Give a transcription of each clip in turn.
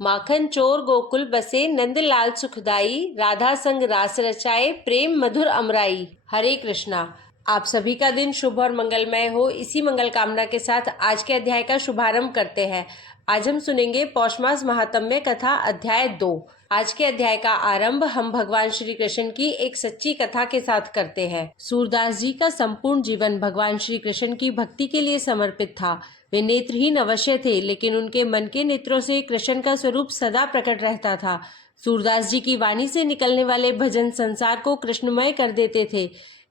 माखन चोर गोकुल बसे नंदलाल सुखदाई, राधा संग रास रचाए प्रेम मधुर अमराई। हरे कृष्णा। आप सभी का दिन शुभ और मंगलमय हो, इसी मंगल कामना के साथ आज के अध्याय का शुभारंभ करते हैं। आज हम सुनेंगे पौष मास महात्म्य कथा अध्याय 2। आज के अध्याय का आरंभ हम भगवान श्री कृष्ण की एक सच्ची कथा के साथ करते हैं। सूरदास जी का संपूर्ण जीवन भगवान श्री कृष्ण की भक्ति के लिए समर्पित था। वे नेत्रहीन अवश्य थे, लेकिन उनके मन के नेत्रों से कृष्ण का स्वरूप सदा प्रकट रहता था। सूरदास जी की वाणी से निकलने वाले भजन संसार को कृष्णमय कर देते थे।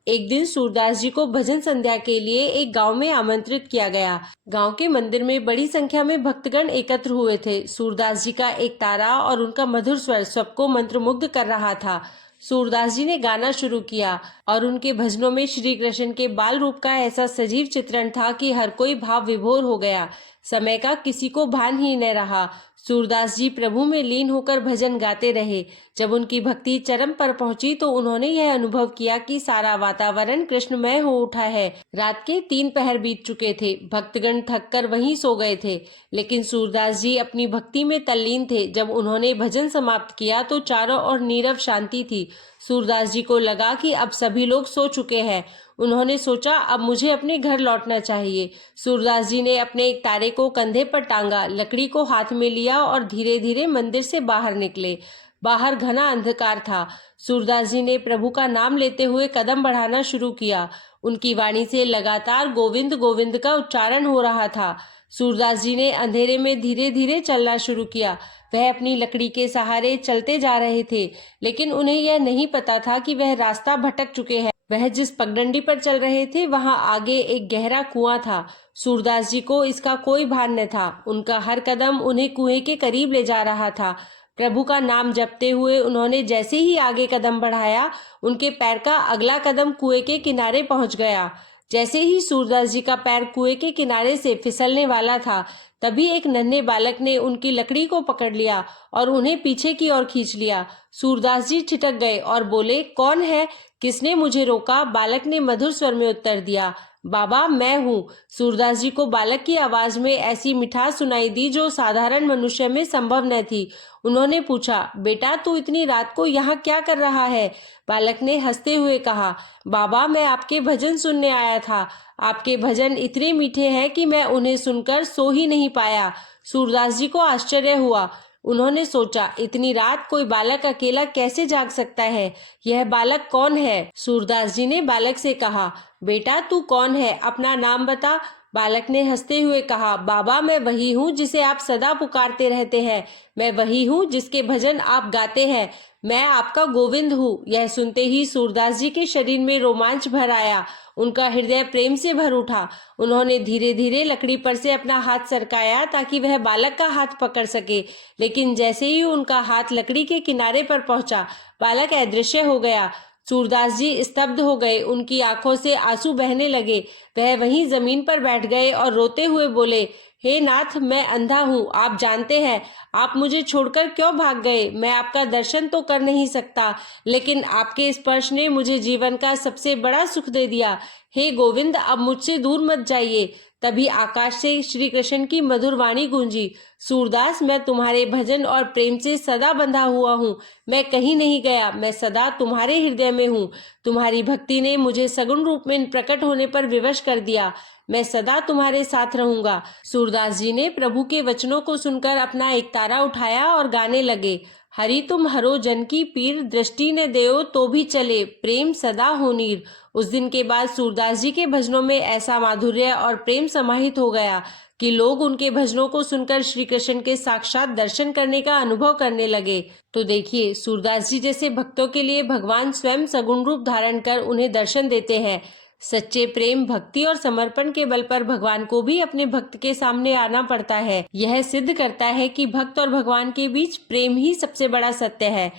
एक दिन सूरदास जी को भजन संध्या के लिए एक गांव में आमंत्रित किया गया। गांव के मंदिर में बड़ी संख्या में भक्तगण एकत्र हुए थे। सूरदास जी का एक तारा और उनका मधुर स्वर सबको मंत्रमुग्ध कर रहा था। सूरदास जी ने गाना शुरू किया और उनके भजनों में श्री कृष्ण के बाल रूप का ऐसा सजीव चित्रण था कि हर कोई भाव विभोर हो गया। समय का किसी को भान ही न रहा। सूरदास जी प्रभु में लीन होकर भजन गाते रहे। जब उनकी भक्ति चरम पर पहुंची तो उन्होंने यह अनुभव किया कि सारा वातावरण कृष्णमय हो उठा है। रात के 3 पहर बीत चुके थे। भक्तगण थक कर वहीं सो गए थे, लेकिन सूरदास जी अपनी भक्ति में तल्लीन थे। जब उन्होंने भजन समाप्त किया तो चारों ओर नीरव शांति थी। सूरदास जी को लगा कि अब सभी लोग सो चुके हैं। उन्होंने सोचा, अब मुझे अपने घर लौटना चाहिए। सूरदास जी ने अपने एक तारे को कंधे पर टांगा, लकड़ी को हाथ में लिया और धीरे धीरे मंदिर से बाहर निकले। बाहर घना अंधकार था। सूरदास जी ने प्रभु का नाम लेते हुए कदम बढ़ाना शुरू किया। उनकी वाणी से लगातार गोविंद गोविंद का उच्चारण हो रहा था। सूरदास जी ने अंधेरे में धीरे धीरे चलना शुरू किया। वह अपनी लकड़ी के सहारे चलते जा रहे थे, लेकिन उन्हें यह नहीं पता था कि वह रास्ता भटक चुके हैं। वह जिस पगडंडी पर चल रहे थे वहां आगे एक गहरा कुआं था। सूरदास जी को इसका कोई भान न था। उनका हर कदम उन्हें कुएं के करीब ले जा रहा था। प्रभु का नाम जपते हुए उन्होंने जैसे ही आगे कदम बढ़ाया, उनके पैर का अगला कदम कुएं के किनारे पहुंच गया। जैसे ही सूरदास जी का पैर कुएं के किनारे से फिसलने वाला था, तभी एक नन्हे बालक ने उनकी लकड़ी को पकड़ लिया और उन्हें पीछे की ओर खींच लिया। सूरदास जी ठिठक गए और बोले, कौन है? किसने मुझे रोका? बालक ने मधुर स्वर में उत्तर दिया, बाबा मैं हूँ। सूरदास जी को बालक की आवाज में ऐसी मिठास सुनाई दी जो साधारण मनुष्य में संभव न थी। उन्होंने पूछा, बेटा तू इतनी रात को यहाँ क्या कर रहा है? बालक ने हंसते हुए कहा, बाबा मैं आपके भजन सुनने आया था। आपके भजन इतने मीठे हैं कि मैं उन्हें सुनकर सो ही नहीं पाया। सूरदास जी को आश्चर्य हुआ। उन्होंने सोचा, इतनी रात कोई बालक अकेला कैसे जाग सकता है? यह बालक कौन है? सूरदास जी ने बालक से कहा, बेटा तू कौन है? अपना नाम बता। बालक ने हंसते हुए कहा, बाबा मैं वही हूँ जिसे आप सदा पुकारते रहते हैं। मैं वही हूँ जिसके भजन आप गाते हैं। मैं आपका गोविंद हूँ। यह सुनते ही सूरदास जी के शरीर में रोमांच भर आया। उनका हृदय प्रेम से भर उठा। उन्होंने धीरे धीरे लकड़ी पर से अपना हाथ सरकाया ताकि वह बालक का हाथ पकड़ सके, लेकिन जैसे ही उनका हाथ लकड़ी के किनारे पर पहुंचा, बालक अदृश्य हो गया। सूरदास जी स्तब्ध हो गए। उनकी आंखों से आंसू बहने लगे। वह वहीं जमीन पर बैठ गए और रोते हुए बोले, हे नाथ मैं अंधा हूँ। आप जानते हैं आप मुझे छोड़कर क्यों भाग गए? मैं आपका दर्शन तो कर नहीं सकता, लेकिन आपके स्पर्श ने मुझे जीवन का सबसे बड़ा सुख दे दिया। हे गोविंद अब मुझसे दूर मत जाइए। तभी आकाश से श्री कृष्ण की मधुर वाणी गूंजी, सूरदास मैं तुम्हारे भजन और प्रेम से सदा बंधा हुआ हूँ। मैं कहीं नहीं गया। मैं सदा तुम्हारे हृदय में हूँ। तुम्हारी भक्ति ने मुझे सगुण रूप में प्रकट होने पर विवश कर दिया। मैं सदा तुम्हारे साथ रहूंगा। सूरदास जी ने प्रभु के वचनों को सुनकर अपना एक तारा उठाया और गाने लगे, हरि तुम हरो जन की पीर, दृष्टि न देओ तो भी चले, प्रेम सदा हो नीर। उस दिन के बाद सूरदास जी के भजनों में ऐसा माधुर्य और प्रेम समाहित हो गया कि लोग उनके भजनों को सुनकर श्री कृष्ण के साक्षात दर्शन करने का अनुभव करने लगे। तो देखिए, सूरदास जी जैसे भक्तों के लिए भगवान स्वयं सगुण रूप धारण कर उन्हें दर्शन देते हैं। सच्चे प्रेम, भक्ति और समर्पण के बल पर भगवान को भी अपने भक्त के सामने आना पड़ता है। यह सिद्ध करता है कि भक्त और भगवान के बीच प्रेम ही सबसे बड़ा सत्य है।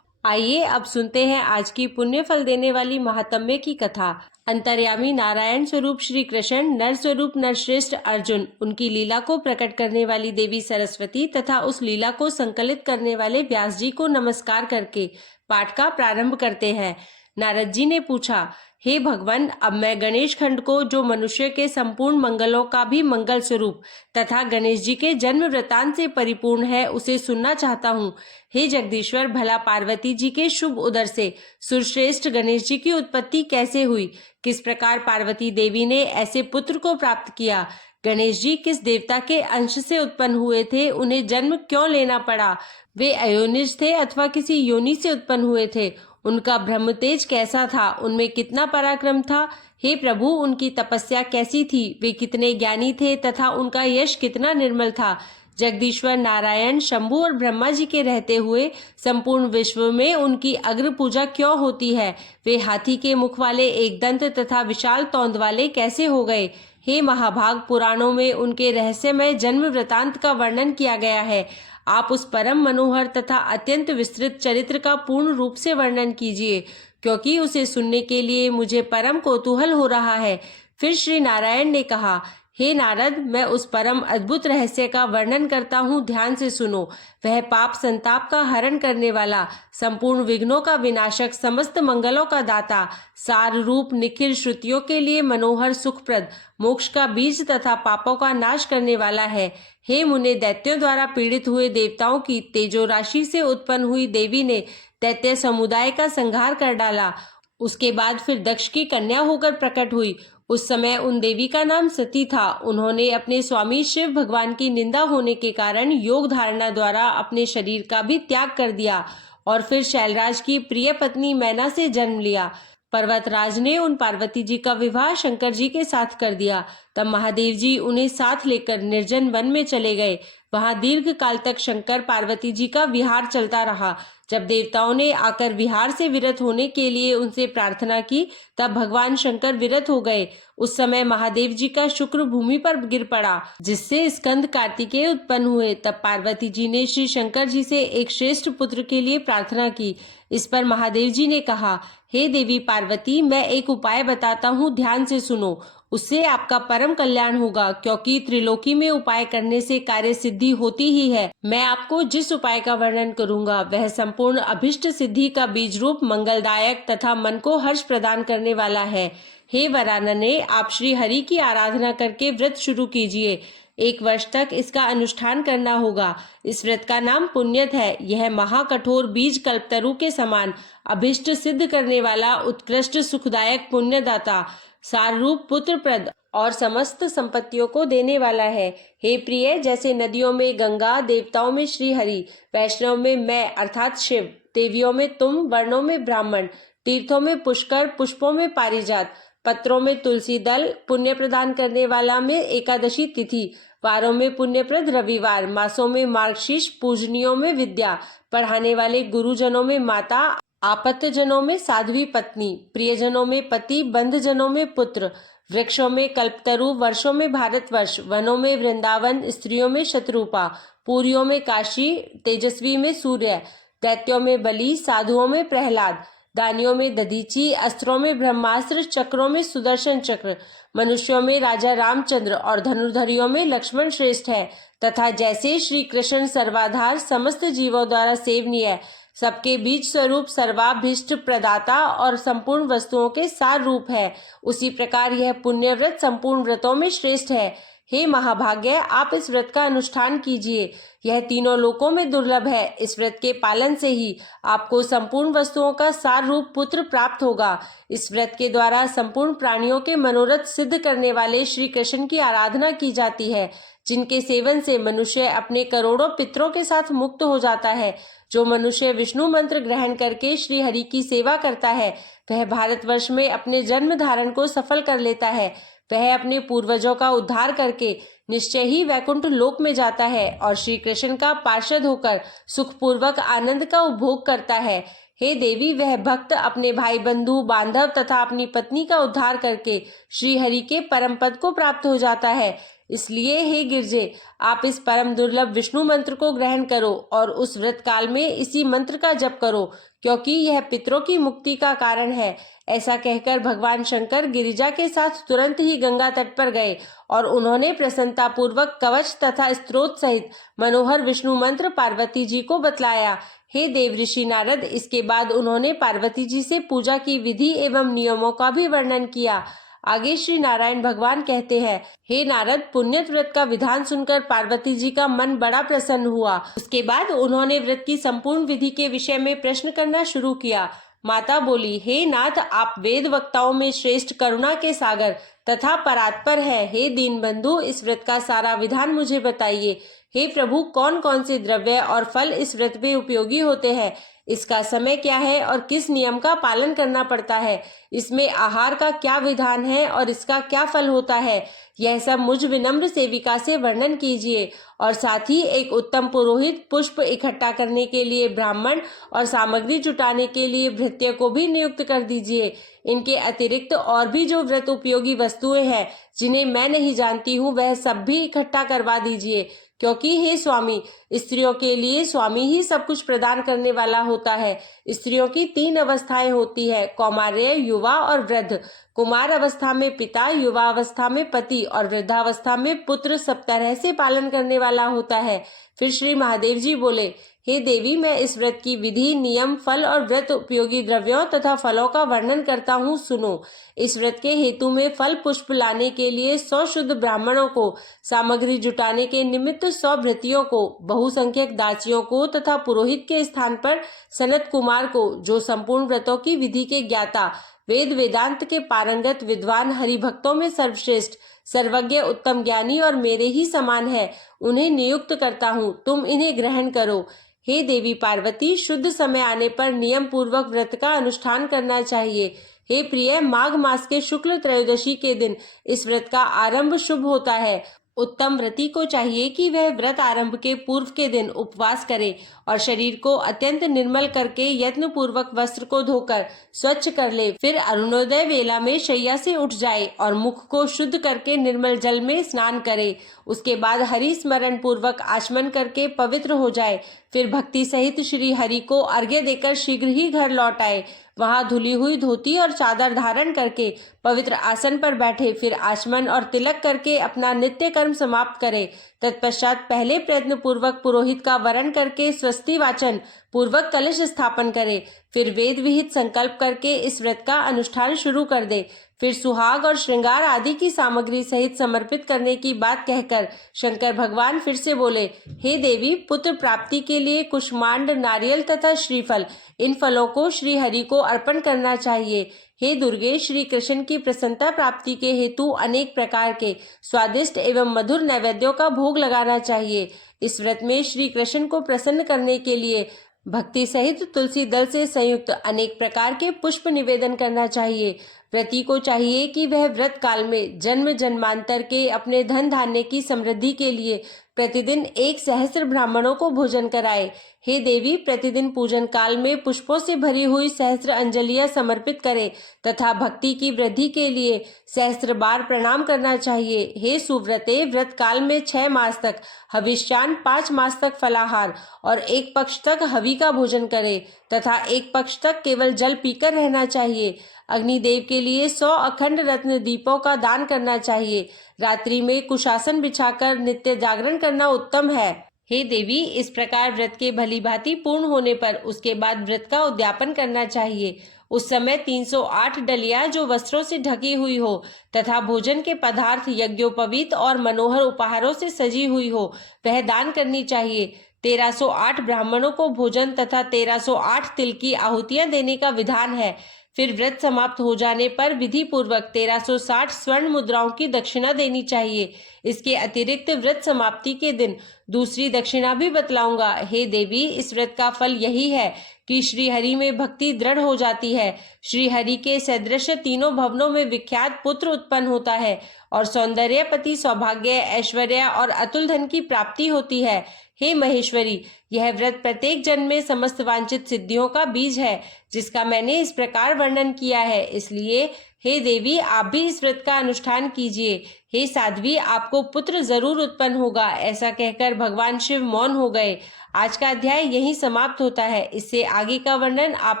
आइए अब सुनते हैं आज की पुण्य फल देने वाली महात्म्य की कथा। अंतर्यामी नारायण स्वरूप श्री कृष्ण, नर स्वरूप नरश्रेष्ठ अर्जुन, उनकी लीला को प्रकट करने वाली देवी सरस्वती तथा उस लीला को संकलित करने वाले व्यास जी को नमस्कार करके पाठ का प्रारंभ करते हैं। नारद जी ने पूछा, हे भगवान, अब मैं गणेश खंड को, जो मनुष्य के संपूर्ण मंगलों का भी मंगल स्वरूप तथा गणेश जी के जन्म वृतांत से परिपूर्ण है, उसे सुनना चाहता हूँ। हे जगदीश्वर, भला पार्वती जी के शुभ उदर से सुरश्रेष्ठ गणेश जी की उत्पत्ति कैसे हुई? किस प्रकार पार्वती देवी ने ऐसे पुत्र को प्राप्त किया? गणेश जी किस देवता के अंश से उत्पन्न हुए थे? उन्हें जन्म क्यों लेना पड़ा? वे अयोनिज थे अथवा किसी योनि से उत्पन्न हुए थे? उनका ब्रह्म तेज कैसा था? उनमें कितना पराक्रम था? हे प्रभु, उनकी तपस्या कैसी थी? वे कितने ज्ञानी थे तथा उनका यश कितना निर्मल था? जगदीश्वर नारायण, शंभु और ब्रह्मा जी के रहते हुए संपूर्ण विश्व में उनकी अग्र पूजा क्यों होती है? वे हाथी के मुख वाले, एक दंत तथा विशाल तौंद वाले कैसे हो गए? हे महाभाग, पुराणों में उनके रहस्यमय जन्म वृतांत का वर्णन किया गया है। आप उस परम मनोहर तथा अत्यंत विस्तृत चरित्र का पूर्ण रूप से वर्णन कीजिए, क्योंकि उसे सुनने के लिए मुझे परम कौतूहल हो रहा है। फिर श्री नारायण ने कहा, हे नारद, मैं उस परम अद्भुत रहस्य का वर्णन करता हूँ, ध्यान से सुनो। वह पाप संताप का हरण करने वाला, संपूर्ण विघ्नों का विनाशक, समस्त मंगलों का दाता, सार रूप, निखिल श्रुतियों के लिए मनोहर, सुखप्रद, मोक्ष का बीज तथा पापों का नाश करने वाला है। हे मुने, दैत्यों द्वारा पीड़ित हुए देवताओं की तेजो राशि से उत्पन्न हुई देवी ने दैत्य समुदाय का संहार कर डाला। उसके बाद फिर दक्ष की कन्या होकर प्रकट हुई। उस समय उन देवी का नाम सती था। उन्होंने अपने स्वामी शिव भगवान की निंदा होने के कारण योग धारणा द्वारा अपने शरीर का भी त्याग कर दिया और फिर शैलराज की प्रिय पत्नी मैना से जन्म लिया। पर्वतराज ने उन पार्वती जी का विवाह शंकर जी के साथ कर दिया। तब महादेव जी उन्हें साथ लेकर निर्जन वन में चले गए। वहां दीर्घ काल तक शंकर पार्वती जी का विहार चलता रहा। जब देवताओं ने आकर विहार से विरत होने के लिए उनसे प्रार्थना की, तब भगवान शंकर विरत हो गए। उस समय महादेव जी का शुक्र भूमि पर गिर पड़ा, जिससे स्कंद कार्तिकेय उत्पन्न हुए। तब पार्वती जी ने श्री शंकर जी से एक श्रेष्ठ पुत्र के लिए प्रार्थना की। इस पर महादेव जी ने कहा, हे देवी पार्वती, मैं एक उपाय बताता हूँ, ध्यान से सुनो। उससे आपका परम कल्याण होगा, क्योंकि त्रिलोकी में उपाय करने से कार्य सिद्धि होती ही है। मैं आपको जिस उपाय का वर्णन करूंगा वह संपूर्ण अभिष्ट सिद्धि का बीज रूप, मंगलदायक तथा मन को हर्ष प्रदान करने वाला है। हे वरानने, आप श्री हरि की आराधना करके व्रत शुरू कीजिए। 1 वर्ष तक इसका अनुष्ठान करना होगा। इस व्रत का नाम पुण्यत है। यह महाकठोर बीज कल्पतरु के समान अभिष्ट सिद्ध करने वाला, उत्कृष्ट सुखदायक, पुण्यदाता, सार रूप, पुत्रप्रद और समस्त संपत्तियों को देने वाला है। हे प्रिय, जैसे नदियों में गंगा, देवताओं में श्री हरि, वैष्णव में मैं अर्थात शिव, देवियों में तुम, वर्णों में ब्राह्मण, तीर्थों में पुष्कर, पुष्पों में पारिजात, पत्रों में तुलसी दल, पुण्य प्रदान करने वाला में एकादशी तिथि, वारों में पुण्यप्रद रविवार, मासों में मार्गशीर्ष, पूजनियों में विद्या, पढ़ाने वाले गुरुजनों में माता, आपत्तजनों में साध्वी पत्नी, प्रियजनों में पति, बंधजनों में पुत्र, वृक्षों में कल्पतरु, वर्षों में भारतवर्ष, वनों में वृंदावन, स्त्रियों में शत्रुपा, पूरियों में काशी, तेजस्वी में सूर्य, दैत्यों में बलि, साधुओं में प्रहलाद, दानियों में दधीची, अस्त्रों में ब्रह्मास्त्र, चक्रों में सुदर्शन चक्र, मनुष्यों में राजा रामचंद्र और धनुर्धरियों में लक्ष्मण श्रेष्ठ है। तथा जैसे श्री कृष्ण सर्वाधार, समस्त जीवों द्वारा सेवनीय, सबके बीज स्वरूप, सर्वाभीष्ट प्रदाता और संपूर्ण वस्तुओं के सार रूप है, उसी प्रकार यह पुण्य व्रत संपूर्ण व्रतों में श्रेष्ठ है। हे महाभाग्य, आप इस व्रत का अनुष्ठान कीजिए। यह तीनों लोकों में दुर्लभ है। इस व्रत के पालन से ही आपको संपूर्ण वस्तुओं का सार रूप पुत्र प्राप्त होगा। इस व्रत के द्वारा संपूर्ण प्राणियों के मनोरथ सिद्ध करने वाले श्री कृष्ण की आराधना की जाती है, जिनके सेवन से मनुष्य अपने करोड़ों पितरों के साथ मुक्त हो जाता है। जो मनुष्य विष्णु मंत्र ग्रहण करके श्री हरि की सेवा करता है, वह भारतवर्ष में अपने जन्म धारण को सफल कर लेता है। वह अपने पूर्वजों का उद्धार करके निश्चय ही वैकुंठ लोक में जाता है और श्री कृष्ण का पार्षद होकर सुखपूर्वक आनंद का उपभोग करता है। हे देवी, वह भक्त अपने भाई, बंधु, बांधव तथा अपनी पत्नी का उद्धार करके श्री हरि के परम पद को प्राप्त हो जाता है। इसलिए हे गिरजे, आप इस परम दुर्लभ विष्णु मंत्र को ग्रहण करो और उस व्रत काल में इसी मंत्र का जप करो, क्योंकि यह पितरों की मुक्ति का कारण है। ऐसा कहकर भगवान शंकर गिरिजा के साथ तुरंत ही गंगा तट पर गए और उन्होंने प्रसन्नता पूर्वक कवच तथा स्तोत्र सहित मनोहर विष्णु मंत्र पार्वती जी को बतलाया। हे देव ऋषि नारद, इसके बाद उन्होंने पार्वती जी से पूजा की विधि एवं नियमों का भी वर्णन किया। आगे श्री नारायण भगवान कहते हैं, हे नारद, पुण्य व्रत का विधान सुनकर पार्वती जी का मन बड़ा प्रसन्न हुआ। उसके बाद उन्होंने व्रत की संपूर्ण विधि के विषय में प्रश्न करना शुरू किया। माता बोली, हे नाथ, आप वेद वक्ताओं में श्रेष्ठ, करुणा के सागर तथा परात्पर है। हे दीन बंधु, इस व्रत का सारा विधान मुझे बताइए। हे प्रभु, कौन कौन से द्रव्य और फल इस व्रत में उपयोगी होते हैं, इसका समय क्या है और किस नियम का पालन करना पड़ता है, इसमें आहार का क्या विधान है और इसका क्या फल होता है, यह सब मुझ विनम्र सेविका से वर्णन कीजिए। और साथ ही एक उत्तम पुरोहित, पुष्प इकट्ठा करने के लिए ब्राह्मण और सामग्री जुटाने के लिए भृत्य को भी नियुक्त कर दीजिए। इनके अतिरिक्त और भी जो व्रत उपयोगी वस्तुएं हैं जिन्हें मैं नहीं जानती हूँ, वह सब भी इकट्ठा करवा दीजिए, क्योंकि हे स्वामी, स्त्रियों के लिए स्वामी ही सब कुछ प्रदान करने वाला होता है। स्त्रियों की 3 अवस्थाएं होती है, कौमार्य, युवा और वृद्ध। कुमार अवस्था में पिता, युवा अवस्था में पति और वृद्धावस्था में पुत्र सब तरह से पालन करने वाला होता है। फिर श्री महादेव जी बोले, हे देवी, मैं इस व्रत की विधि, नियम, फल और व्रत उपयोगी द्रव्यों तथा फलों का वर्णन करता हूँ, सुनो। इस व्रत के हेतु में फल पुष्प लाने के लिए 100 शुद्ध ब्राह्मणों को, सामग्री जुटाने के निमित्त 100 भृत्यों को, बहुसंख्यक दासियों को तथा पुरोहित के स्थान पर सनत कुमार को, जो संपूर्ण व्रतों की विधि के ज्ञाता, वेद वेदांत के पारंगत विद्वान, हरिभक्तों में सर्वश्रेष्ठ, सर्वज्ञ, उत्तम ज्ञानी और मेरे ही समान है, उन्हें नियुक्त करता हूँ। तुम इन्हें ग्रहण करो। हे देवी पार्वती, शुद्ध समय आने पर नियम पूर्वक व्रत का अनुष्ठान करना चाहिए। हे प्रिय, माघ मास के शुक्ल त्रयोदशी के दिन इस व्रत का आरंभ शुभ होता है। उत्तम व्रती को चाहिए कि वह व्रत आरंभ के पूर्व के दिन उपवास करे और शरीर को अत्यंत निर्मल करके यत्न पूर्वक वस्त्र को धोकर स्वच्छ कर ले। फिर अरुणोदय वेला में शैया से उठ जाए और मुख को शुद्ध करके निर्मल जल में स्नान करे। उसके बाद हरि स्मरण पूर्वक आचमन करके पवित्र हो जाए। फिर भक्ति सहित श्री हरि को अर्घ्य देकर शीघ्र ही घर लौट आए। वहां धुली हुई धोती और चादर धारण करके पवित्र आसन पर बैठे। फिर आचमन और तिलक करके अपना नित्य कर्म समाप्त करे। तत्पश्चात पहले प्रयत्न पूर्वक पुरोहित का वरण करके स्वस्ति वाचन पूर्वक कलश स्थापन करे। फिर वेद विहित संकल्प करके इस व्रत का अनुष्ठान शुरू कर दे। फिर सुहाग और श्रृंगार आदि की सामग्री सहित समर्पित करने की बात कहकर शंकर भगवान फिर से बोले, हे देवी, पुत्र प्राप्ति के लिए कुष्मांड, नारियल तथा श्रीफल, इन फलों को श्री हरि को अर्पण करना चाहिए। हे दुर्गे, श्री कृष्ण की प्रसन्नता प्राप्ति के हेतु अनेक प्रकार के स्वादिष्ट एवं मधुर नैवेद्यों का भोग लगाना चाहिए। इस व्रत में श्री कृष्ण को प्रसन्न करने के लिए भक्ति सहित तुलसी दल से संयुक्त अनेक प्रकार के पुष्प निवेदन करना चाहिए। व्रती को चाहिए कि वह व्रत काल में जन्म जन्मांतर के अपने धन धान्य की समृद्धि के लिए प्रतिदिन 1,000 ब्राह्मणों को भोजन कराए। हे देवी, प्रतिदिन पूजन काल में पुष्पों से भरी हुई 1,000 अंजलियां समर्पित करे तथा भक्ति की वृद्धि के लिए 1,000 बार प्रणाम करना चाहिए। हे सुव्रते, व्रत काल में 6 मास तक हविष्यान, 5 मास तक फलाहार और 1 पक्ष तक हवि का भोजन करे तथा 1 पक्ष तक केवल जल पीकर रहना चाहिए। अग्निदेव के लिए 100 अखंड रत्न दीपों का दान करना चाहिए। रात्रि में कुशासन बिछाकर नित्य जागरण करना उत्तम है। हे देवी, इस प्रकार व्रत के भली भांति पूर्ण होने पर उसके बाद व्रत का उद्यापन करना चाहिए। उस समय 308 डलिया जो वस्त्रों से ढकी हुई हो तथा भोजन के पदार्थ यज्ञोपवीत और मनोहर उपहारों से सजी हुई हो, वह दान करनी चाहिए। 1308 ब्राह्मणों को भोजन तथा 1308 तिल की आहुतियां देने का विधान है। फिर व्रत समाप्त हो जाने पर विधि पूर्वक 1360 स्वर्ण मुद्राओं की दक्षिणा देनी चाहिए। इसके अतिरिक्त व्रत समाप्ति के दिन दूसरी दक्षिणा भी बतलाऊंगा। हे देवी, इस व्रत का फल यही है कि श्री हरि में भक्ति दृढ़ हो जाती है। श्री हरि के सदृश तीनों भवनों में विख्यात पुत्र उत्पन्न होता है और सौंदर्य, पति, सौभाग्य, ऐश्वर्य और अतुल धन की प्राप्ति होती है। हे महेश्वरी, यह व्रत प्रत्येक जन्म में समस्त वांछित सिद्धियों का बीज है, जिसका मैंने इस प्रकार वर्णन किया है। इसलिए हे देवी, आप भी इस व्रत का अनुष्ठान कीजिए। हे साध्वी, आपको पुत्र जरूर उत्पन्न होगा। ऐसा कहकर भगवान शिव मौन हो गए। आज का अध्याय यहीं समाप्त होता है। इससे आगे का वर्णन आप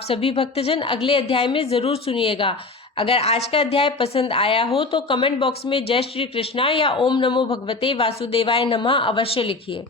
सभी भक्तजन अगले अध्याय में जरूर सुनिएगा। अगर आज का अध्याय पसंद आया हो तो कमेंट बॉक्स में जय श्री कृष्णा या ओम नमो भगवते वासुदेवाय नमः अवश्य लिखिए।